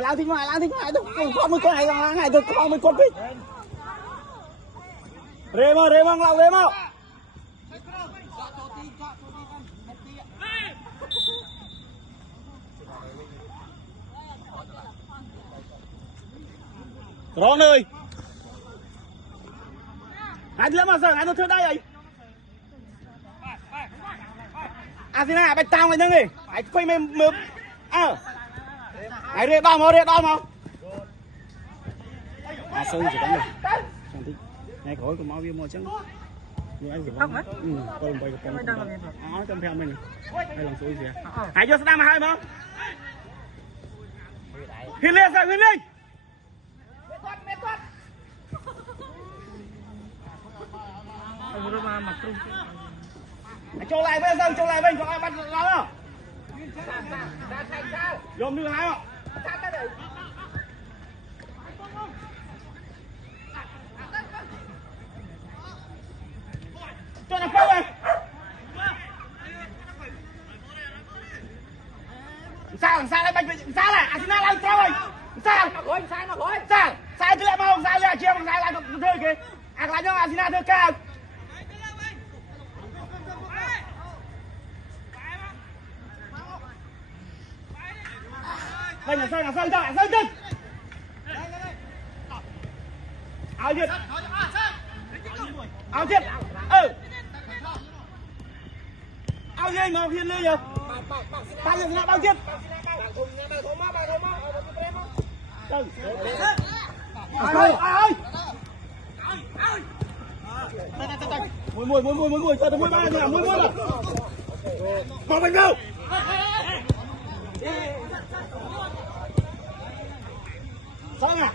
Làm thì ngoài tôi con mới con này tôi con mới con thích. Remo lao Remo. Ron ơi. Hai đứa mà giờ hai đứa thưa đây ấy. Asina bạch tao mày nâng đi. Hãy quay mày mơ. Hãy rê đo mà. Sơn chỉ có này. Chẳng thích. Này khối của máu viêm màu trắng. Như anh rửa không? Con bay con. Nó trong theo mình. Hay lòng suối gì à? Hãy cho Sam hai mà. Hiên lên rồi, Hiên lên. Mệt quá. Cho lại với dân, cho ai bắt nó nào. Dồn đưa hai không? Cho nó câu này. Sao lại bạch sao lại Arsenal đang treo rồi. Sao? Sai thứ lại mau, sai lại chia bằng sai lại thôi kìa. Lại cho Arsenal thưa cao. Đây là sơn chân. Áo chết. Áo gì mà Hiên lên rồi. Bao nhiêu bao chết. Mùi cho mùi ba nè, mùi rồi. Bỏ mình đâu. Sao nè.